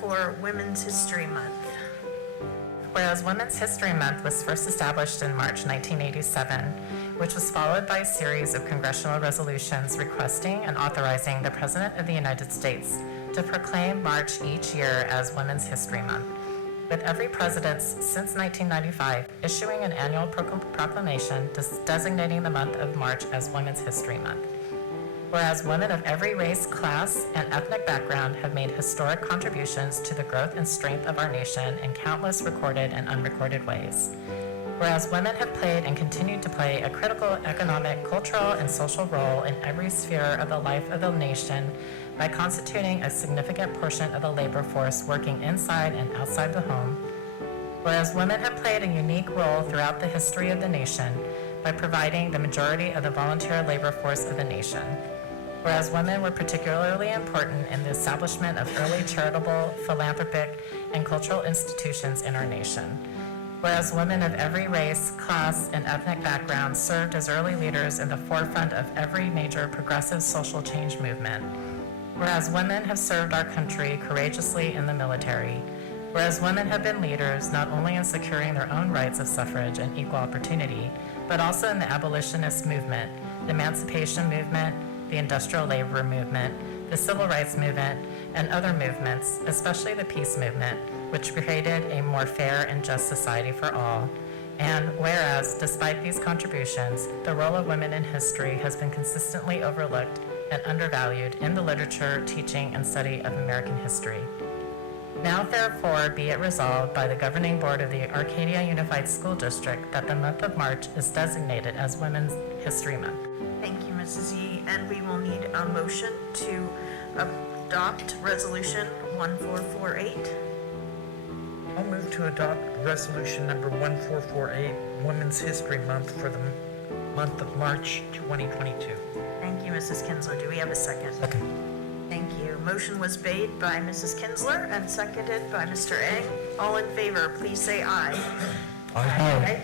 for Women's History Month. Whereas Women's History Month was first established in March 1987, which was followed by a series of congressional resolutions requesting and authorizing the President of the United States to proclaim March each year as Women's History Month, with every president since 1995 issuing an annual proclamation designating the month of March as Women's History Month. Whereas women of every race, class, and ethnic background have made historic contributions to the growth and strength of our nation in countless recorded and unrecorded ways. Whereas women have played and continue to play a critical economic, cultural, and social role in every sphere of the life of the nation by constituting a significant portion of the labor force working inside and outside the home. Whereas women have played a unique role throughout the history of the nation by providing the majority of the volunteer labor force of the nation. Whereas women were particularly important in the establishment of early charitable, philanthropic, and cultural institutions in our nation. Whereas women of every race, class, and ethnic background served as early leaders in the forefront of every major progressive social change movement. Whereas women have served our country courageously in the military. Whereas women have been leaders not only in securing their own rights of suffrage and equal opportunity, but also in the abolitionist movement, the emancipation movement, the industrial labor movement, the civil rights movement, and other movements, especially the peace movement, which created a more fair and just society for all. And whereas, despite these contributions, the role of women in history has been consistently overlooked and undervalued in the literature, teaching, and study of American history. Now therefore be it resolved by the governing board of the Arcadia Unified School District that the month of March is designated as Women's History Month. Thank you, Mrs. Yee. And we will need a motion to adopt Resolution 1448. I'll move to adopt resolution number 1448, Women's History Month for the month of March 2022. Thank you, Mrs. Kinsler. Do we have a second? Second. Thank you. Motion was made by Mrs. Kinsler and seconded by Mr. Eng. All in favor, please say aye. Aye.